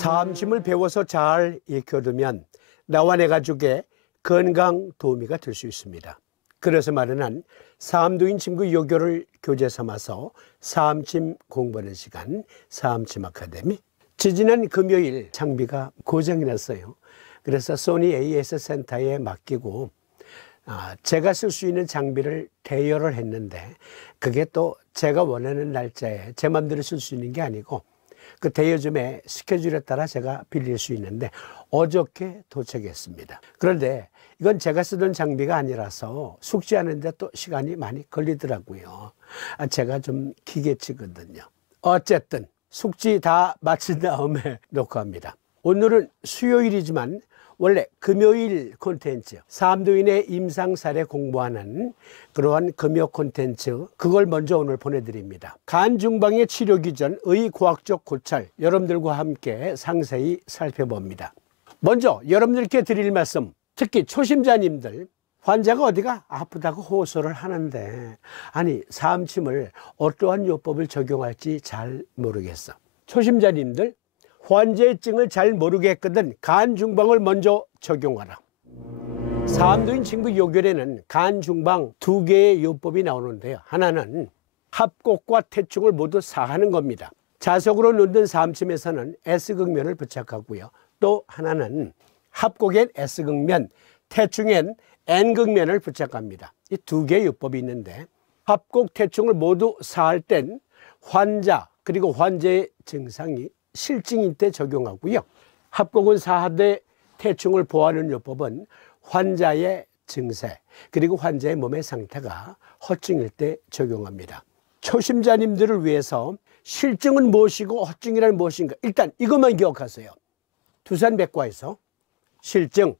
삼심을 배워서 잘 익혀두면 나와 내 가족의 건강 도우미가 될 수 있습니다. 그래서 마련한 삼도인 친구 요교를 교재 삼아서 삼심 공부하는 시간, 삼심 아카데미. 지지난 금요일 장비가 고장이 났어요. 그래서 소니 AS 센터에 맡기고 제가 쓸 수 있는 장비를 대여를 했는데, 그게 또 제가 원하는 날짜에 제 맘대로 쓸 수 있는 게 아니고 그 대여점의 스케줄에 따라 제가 빌릴 수 있는데 어저께 도착했습니다. 그런데 이건 제가 쓰던 장비가 아니라서 숙지하는데 또 시간이 많이 걸리더라고요. 제가 좀 기계치거든요. 어쨌든 숙지 다 마친 다음에 녹화합니다. 오늘은 수요일이지만 원래 금요일 콘텐츠, 삼도인의 임상사례 공부하는 그러한 금요 콘텐츠, 그걸 먼저 오늘 보내드립니다. 간 중방의 치료기 전 의과학적 고찰, 여러분들과 함께 상세히 살펴봅니다. 먼저 여러분들께 드릴 말씀, 특히 초심자님들, 환자가 어디가 아프다고 호소를 하는데 아니 삼심을 어떠한 요법을 적용할지 잘 모르겠어. 초심자님들, 환자의 증을 잘 모르겠거든 간 중방을 먼저 적용하라. 삼도인 친구 요결에는 간 중방 두 개의 요법이 나오는데요. 하나는 합곡과 태충을 모두 사하는 겁니다. 자석으로 놓는 삼심에서는 S극면을 부착하고요. 또 하나는 합곡엔 S극면, 태충엔 N극면을 부착합니다. 이 두 개의 요법이 있는데 합곡, 태충을 모두 사할 땐 환자 그리고 환자의 증상이 실증일 때 적용하고요. 합곡은 사하되 태충을 보호하는 요법은 환자의 증세 그리고 환자의 몸의 상태가 허증일 때 적용합니다. 초심자님들을 위해서 실증은 무엇이고 허증이란 무엇인가, 일단 이것만 기억하세요. 두산백과에서 실증,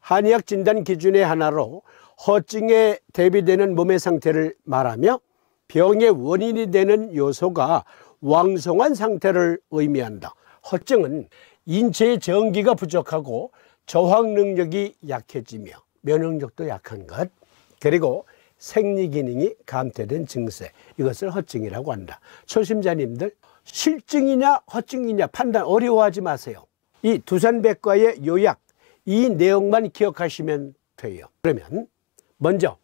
한의학 진단 기준의 하나로 허증에 대비되는 몸의 상태를 말하며 병의 원인이 되는 요소가 왕성한 상태를 의미한다. 허증은 인체의 전기가 부족하고 저항 능력이 약해지며 면역력도 약한 것, 그리고 생리 기능이 감퇴된 증세, 이것을 허증이라고 한다. 초심자님들, 실증이냐 허증이냐 판단 어려워하지 마세요. 이 두산백과의 요약, 이 내용만 기억하시면 돼요. 그러면 먼저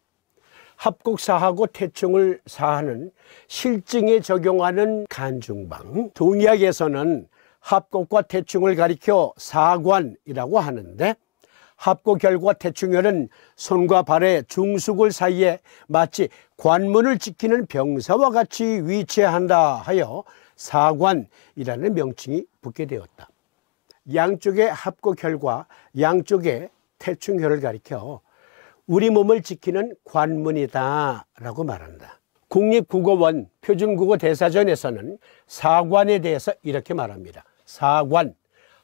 합곡 사하고 태충을 사하는 실증에 적용하는 간중방, 동의학에서는 합곡과 태충을 가리켜 사관이라고 하는데, 합곡혈과 태충혈은 손과 발의 중수골 사이에 마치 관문을 지키는 병사와 같이 위치한다 하여 사관이라는 명칭이 붙게 되었다. 양쪽의 합곡혈과 양쪽의 태충혈을 가리켜 우리 몸을 지키는 관문이다 라고 말한다. 국립국어원 표준국어 대사전에서는 사관에 대해서 이렇게 말합니다. 사관,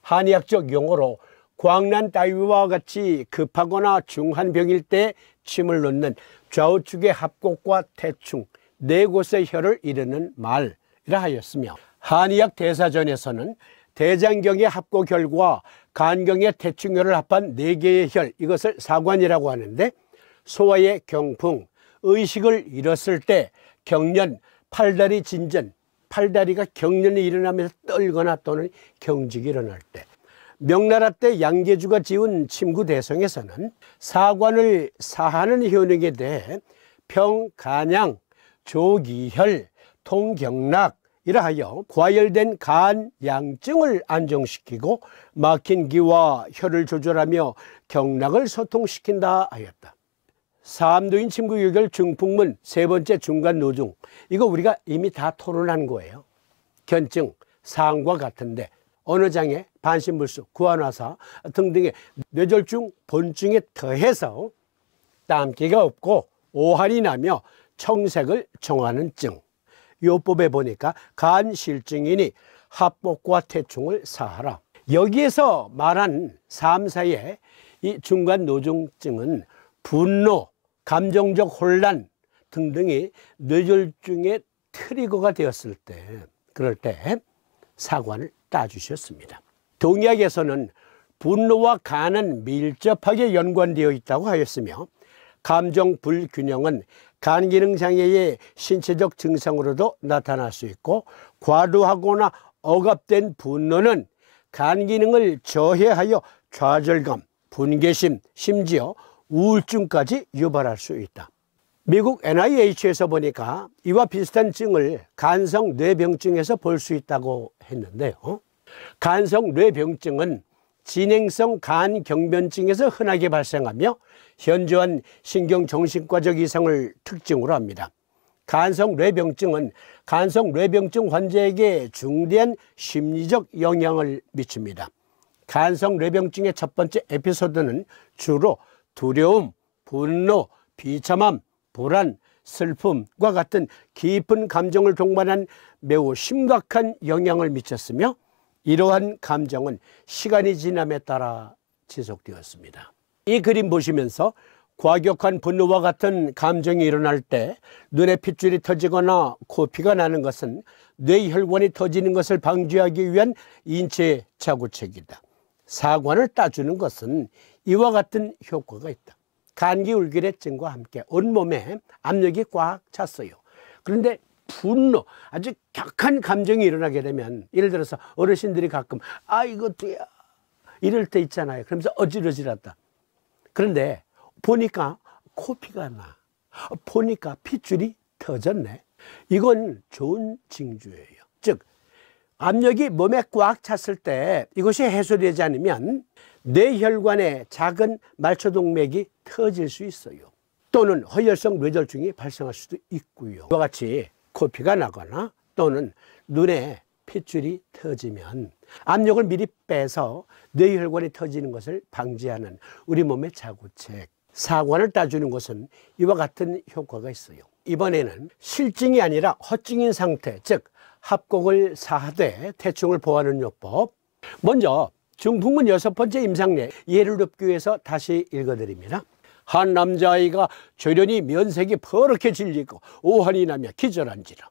한의학적 용어로 광난 따위와 같이 급하거나 중한 병일 때 침을 놓는 좌우측의 합곡과 태충 네 곳의 혈을 이르는 말이라 하였으며, 한의학 대사전에서는 대장경의 합곡혈과 간경의 태충혈을 합한 네 개의 혈, 이것을 사관이라고 하는데, 소화의 경풍, 의식을 잃었을 때 경련, 팔다리 진전, 팔다리가 경련이 일어나면서 떨거나 또는 경직이 일어날 때, 명나라 때 양계주가 지은 침구대성에서는 사관을 사하는 효능에 대해 평간양, 조기혈, 통경락 이라 하여 과열된 간 양증을 안정시키고 막힌 기와 혈을 조절하며 경락을 소통시킨다 하였다. 삼도인 침구요결 중풍문 세 번째 중간 노중, 이거 우리가 이미 다 토론한 거예요. 견증, 사항과 같은데 어느 장에 반신불수, 구안화사 등등의 뇌졸중, 본증에 더해서 땀기가 없고 오한이 나며 청색을 청하는 증, 요법에 보니까 간실증이니 합곡과 태충을 사하라. 여기에서 말한 삼사의 이 중간 노중증은 분노, 감정적 혼란 등등이 뇌졸중의 트리거가 되었을 때, 그럴 때 사관을 따주셨습니다. 동의학에서는 분노와 간은 밀접하게 연관되어 있다고 하였으며, 감정 불균형은 간 기능 장애의 신체적 증상으로도 나타날 수 있고, 과도하거나 억압된 분노는 간 기능을 저해하여 좌절감, 분개심, 심지어 우울증까지 유발할 수 있다. 미국 NIH에서 보니까 이와 비슷한 증을 간성 뇌병증에서 볼 수 있다고 했는데요. 간성 뇌병증은 진행성 간경변증에서 흔하게 발생하며 현저한 신경정신과적 이상을 특징으로 합니다. 간성 뇌병증은 간성 뇌병증 환자에게 중대한 심리적 영향을 미칩니다. 간성 뇌병증의 첫 번째 에피소드는 주로 두려움, 분노, 비참함, 불안, 슬픔과 같은 깊은 감정을 동반한 매우 심각한 영향을 미쳤으며 이러한 감정은 시간이 지남에 따라 지속되었습니다. 이 그림 보시면서 과격한 분노와 같은 감정이 일어날 때 눈에 핏줄이 터지거나 코피가 나는 것은 뇌혈관이 터지는 것을 방지하기 위한 인체 자구책이다. 사관을 따주는 것은 이와 같은 효과가 있다. 감기울결의증과 함께 온몸에 압력이 꽉 찼어요. 그런데 분노, 아주 격한 감정이 일어나게 되면, 예를 들어서 어르신들이 가끔 이것도야 이럴 때 있잖아요. 그러면서 어질어질하다. 그런데 보니까 코피가 나, 보니까 핏줄이 터졌네. 이건 좋은 징조예요. 즉 압력이 몸에 꽉 찼을 때 이것이 해소되지 않으면 뇌혈관의 작은 말초동맥이 터질 수 있어요. 또는 허혈성 뇌졸중이 발생할 수도 있고요. 이와 같이 코피가 나거나 또는 눈에 핏줄이 터지면 압력을 미리 빼서 뇌혈관이 터지는 것을 방지하는 우리 몸의 자구책, 사관을 따주는 것은 이와 같은 효과가 있어요. 이번에는 실증이 아니라 허증인 상태, 즉 합곡을 사하되 태충을 보하는 요법. 먼저 중풍문 6번째 임상례 예를 돕기 위해서 다시 읽어드립니다. 한 남자아이가 졸연히 면색이 퍼렇게 질리고 오한이 나며 기절한지라.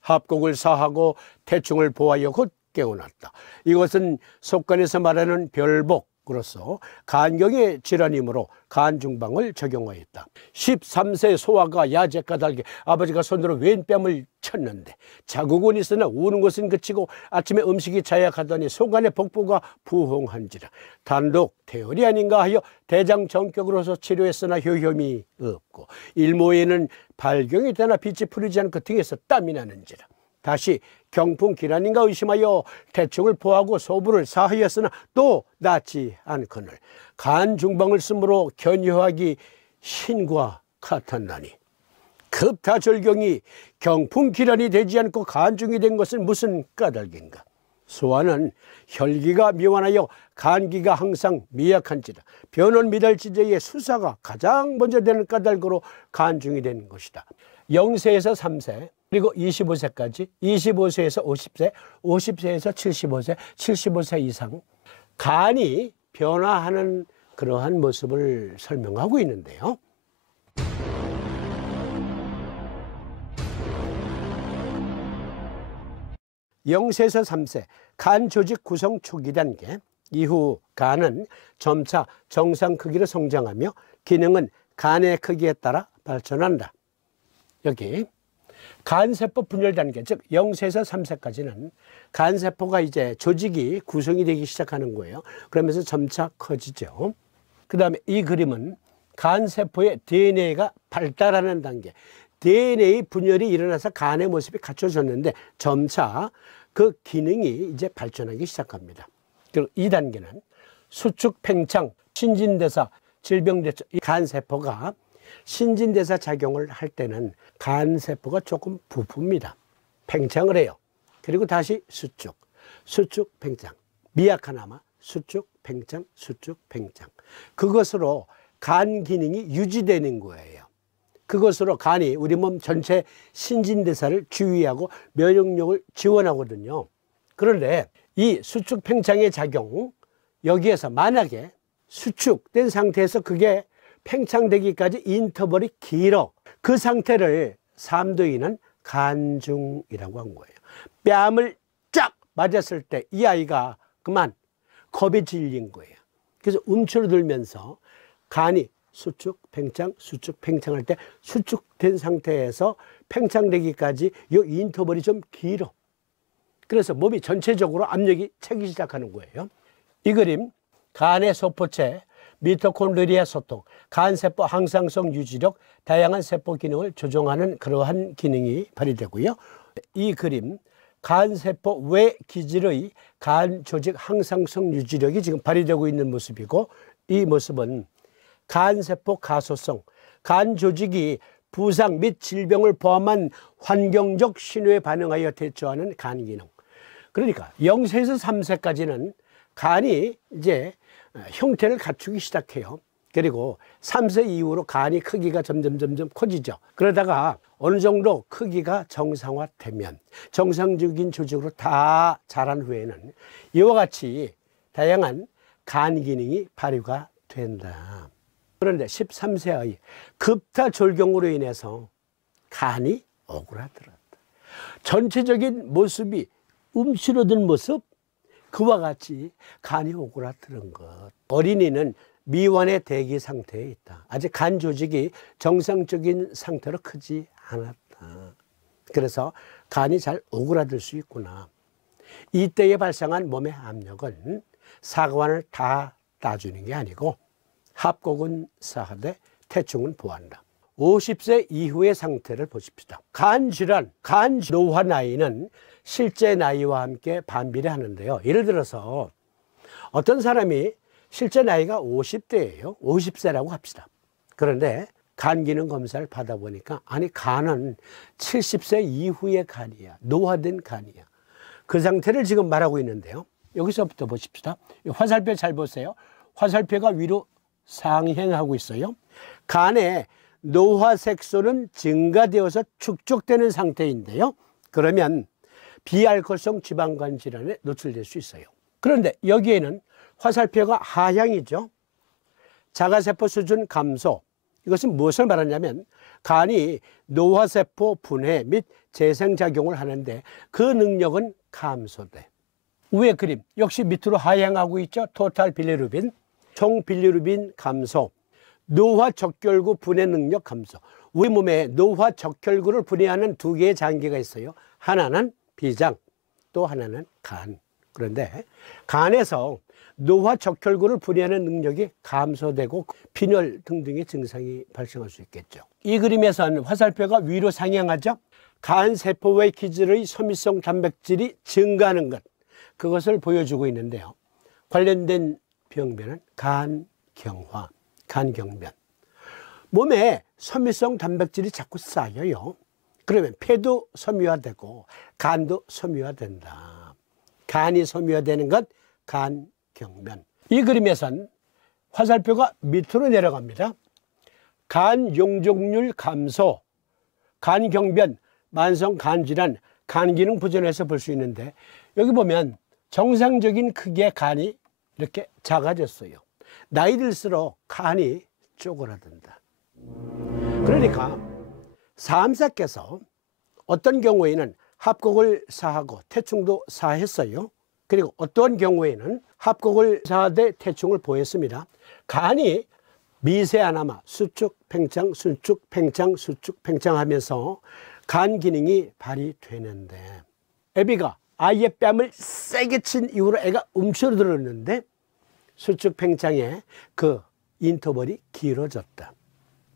합곡을 사하고 태충을 보하여 곧 깨어났다. 이것은 속간에서 말하는 별복으로서 간경의 질환이므로 간중방을 적용하였다. 13세 소아가 야제 까닭에 아버지가 손으로 왼뺨을 쳤는데 자국은 있으나 우는 것은 그치고 아침에 음식이 자약하더니 속안의 복부가 부흥한지라. 단독 태열이 아닌가 하여 대장 정격으로서 치료했으나 효험이 없고 일모에는 발경이 되나 빛이 풀리지 않고 등에서 땀이 나는지라. 다시 경풍 기란인가 의심하여 태충을 보하고 소부를 사하였으나 또 낫지 않거늘 간 중방을 쓰므로 견효하기 신과 같았나니 급타절경이 경풍 기란이 되지 않고 간중이 된 것은 무슨 까닭인가. 소아는 혈기가 미완하여 간기가 항상 미약한지라. 변원 미달지제의 수사가 가장 먼저 되는 까닭으로 간중이 되는 것이다. 0세에서 3세 그리고 25세까지, 25세에서 50세, 50세에서 75세, 75세 이상 간이 변화하는 그러한 모습을 설명하고 있는데요. (0세에서 3세) 간 조직 구성 초기 단계, 이후 간은 점차 정상 크기로 성장하며 기능은 간의 크기에 따라 발전한다. 여기 간세포 분열 단계, 즉 0세에서 3세까지는 간세포가 이제 조직이 구성이 되기 시작하는 거예요. 그러면서 점차 커지죠. 그 다음에 이 그림은 간세포의 DNA가 발달하는 단계, DNA 분열이 일어나서 간의 모습이 갖춰졌는데 점차 그 기능이 이제 발전하기 시작합니다. 그리고 이 단계는 수축, 팽창, 신진대사, 질병대처, 이 간세포가 신진대사 작용을 할 때는 간세포가 조금 부풀립니다. 팽창을 해요. 그리고 다시 수축, 수축, 팽창, 미약하나마 수축, 팽창, 수축, 팽창. 그것으로 간 기능이 유지되는 거예요. 그것으로 간이 우리 몸 전체 신진대사를 주의하고 면역력을 지원하거든요. 그런데 이 수축, 팽창의 작용, 여기에서 만약에 수축된 상태에서 그게 팽창되기까지 인터벌이 길어. 그 상태를 삼도인은 간중이라고 한 거예요. 뺨을 쫙 맞았을 때 이 아이가 그만 겁에 질린 거예요. 그래서 움츠러들면서 간이 수축, 팽창, 수축, 팽창할 때 수축된 상태에서 팽창되기까지 이 인터벌이 좀 길어. 그래서 몸이 전체적으로 압력이 차기 시작하는 거예요. 이 그림, 간의 소포체, 미토콘드리아 소통, 간세포 항상성 유지력, 다양한 세포 기능을 조정하는 그러한 기능이 발휘되고요. 이 그림, 간세포 외 기질의 간 조직 항상성 유지력이 지금 발휘되고 있는 모습이고, 이 모습은 간세포 가소성, 간 조직이 부상 및 질병을 포함한 환경적 신호에 반응하여 대처하는 간 기능. 그러니까 0세에서 3세까지는 간이 이제 형태를 갖추기 시작해요. 그리고 3세 이후로 간이 크기가 점점 커지죠. 그러다가 어느 정도 크기가 정상화되면 정상적인 조직으로 다 자란 후에는 이와 같이 다양한 간 기능이 발휘가 된다. 그런데 13세 아이 급타졸경으로 인해서 간이 오그라들었다. 전체적인 모습이 움츠러든 모습, 그와 같이 간이 오그라드는 것. 어린이는 미완의 대기 상태에 있다. 아직 간 조직이 정상적인 상태로 크지 않았다. 그래서 간이 잘 오그라들 수 있구나. 이때에 발생한 몸의 압력은 사관을 다 따주는 게 아니고 합곡은 사하되 태충은 보한다. 50세 이후의 상태를 보십시다. 간 질환, 간 노화 나이는 실제 나이와 함께 반비례하는데요. 예를 들어서 어떤 사람이 실제 나이가 50대예요. 50세라고 합시다. 그런데 간 기능 검사를 받아보니까 아니 간은 70세 이후의 간이야. 노화된 간이야. 그 상태를 지금 말하고 있는데요. 여기서부터 보십시다. 화살표 잘 보세요. 화살표가 위로 상행하고 있어요. 간의 노화 색소는 증가되어서 축적되는 상태인데요. 그러면 비알코올성 지방간 질환에 노출될 수 있어요. 그런데 여기에는 화살표가 하향이죠. 자가세포 수준 감소. 이것은 무엇을 말하냐면 간이 노화세포 분해 및 재생작용을 하는데 그 능력은 감소돼. 위의 그림 역시 밑으로 하향하고 있죠. 토탈 빌리루빈, 총 빌리루빈 감소, 노화 적혈구 분해 능력 감소. 우리 몸에 노화 적혈구를 분해하는 두 개의 장기가 있어요. 하나는 비장, 또 하나는 간. 그런데 간에서 노화 적혈구를 분해하는 능력이 감소되고 빈혈 등등의 증상이 발생할 수 있겠죠. 이 그림에서는 화살표가 위로 상향하죠. 간 세포의 기질의 섬유성 단백질이 증가하는 것, 그것을 보여주고 있는데요. 관련된 병변은 간경화, 간경변. 몸에 섬유성 단백질이 자꾸 쌓여요. 그러면 폐도 섬유화되고 간도 섬유화된다. 간이 섬유화되는 것, 간경변. 이 그림에선 화살표가 밑으로 내려갑니다. 간 용적률 감소, 간경변, 만성 간질환, 간기능 부전에서 볼 수 있는데 여기 보면 정상적인 크기의 간이 이렇게 작아졌어요. 나이 들수록 간이 쪼그라든다. 그러니까 사암사께서 어떤 경우에는 합곡을 사하고 태충도 사했어요. 그리고 어떤 경우에는 합곡을 사하되 태충을 보였습니다. 간이 미세아나마 수축 팽창 수축 팽창 수축 팽창하면서 간 기능이 발휘되는데 애비가 아이의 뺨을 세게 친 이후로 애가 움츠러들었는데 수축 팽창의 그 인터벌이 길어졌다.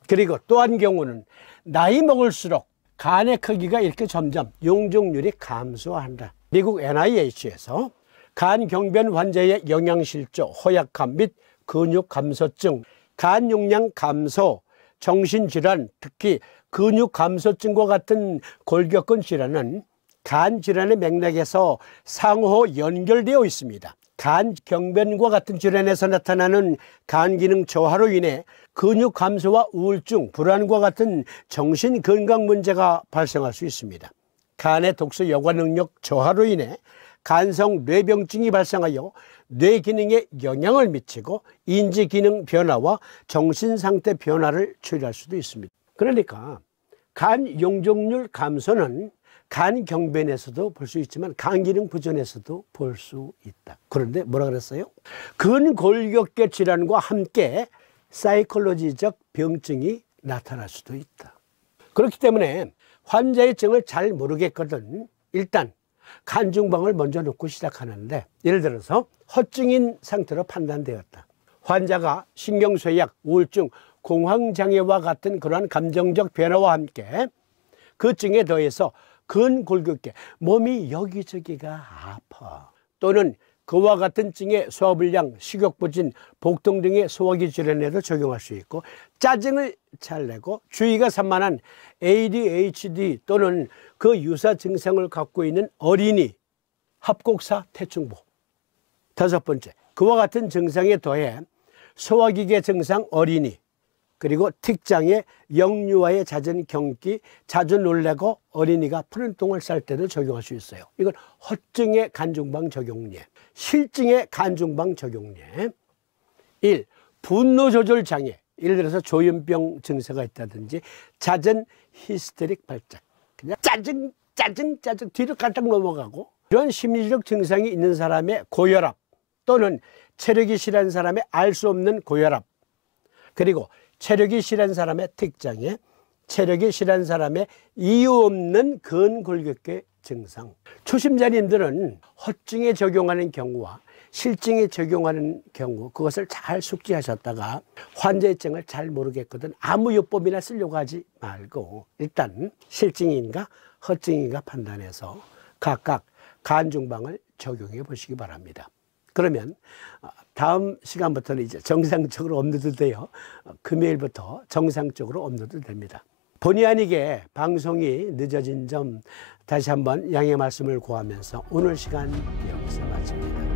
그리고 또 한 경우는 나이 먹을수록 간의 크기가 이렇게 점점 용적률이 감소한다. 미국 NIH에서 간 경변 환자의 영양실조, 허약함 및 근육 감소증, 간 용량 감소, 정신질환, 특히 근육 감소증과 같은 골격근 질환은 간 질환의 맥락에서 상호 연결되어 있습니다. 간 경변과 같은 질환에서 나타나는 간 기능 저하로 인해 근육 감소와 우울증, 불안과 같은 정신 건강 문제가 발생할 수 있습니다. 간의 독소 여과 능력 저하로 인해 간성 뇌병증이 발생하여 뇌 기능에 영향을 미치고 인지 기능 변화와 정신 상태 변화를 초래할 수도 있습니다. 그러니까 간 용적률 감소는 간 경변에서도 볼 수 있지만 간 기능 부전에서도 볼 수 있다. 그런데 뭐라 그랬어요? 근골격계 질환과 함께 사이콜로지적 병증이 나타날 수도 있다. 그렇기 때문에 환자의 증을 잘 모르겠거든 일단 간중방을 먼저 놓고 시작하는데, 예를 들어서 허증인 상태로 판단되었다. 환자가 신경쇠약, 우울증, 공황장애와 같은 그러한 감정적 변화와 함께 그 증에 더해서 근골격계, 몸이 여기저기가 아파, 또는 그와 같은 증에 소화불량, 식욕부진, 복통 등의 소화기 질환에도 적용할 수 있고, 짜증을 잘 내고 주의가 산만한 ADHD 또는 그 유사 증상을 갖고 있는 어린이, 합곡사 태충보. 다섯 번째, 그와 같은 증상에 더해 소화기계 증상 어린이, 그리고 특장의 영유아의 잦은 경기, 자주 놀래고 어린이가 푸른 똥을 쌀 때도 적용할 수 있어요. 이건 허증의 간중방 적용례. 실증의 간중방 적용례. 1. 분노 조절 장애. 예를 들어서 조현병 증세가 있다든지 잦은 히스테릭 발작, 그냥 짜증 뒤로 깔딱 넘어가고, 이런 심리적 증상이 있는 사람의 고혈압, 또는 체력이 실한 사람의 알 수 없는 고혈압, 그리고 체력이 실한 사람의 특장에 체력이 실한 사람의 이유 없는 근골격계 증상. 초심자님들은 허증에 적용하는 경우와 실증에 적용하는 경우, 그것을 잘 숙지하셨다가 환자의 증을 잘 모르겠거든 아무 요법이나 쓰려고 하지 말고 일단 실증인가 허증인가 판단해서 각각 간중방을 적용해 보시기 바랍니다. 그러면 다음 시간부터는 이제 정상적으로 업로드 돼요. 금요일부터 정상적으로 업로드 됩니다. 본의 아니게 방송이 늦어진 점 다시 한번 양해 말씀을 구하면서 오늘 시간 여기서 마칩니다.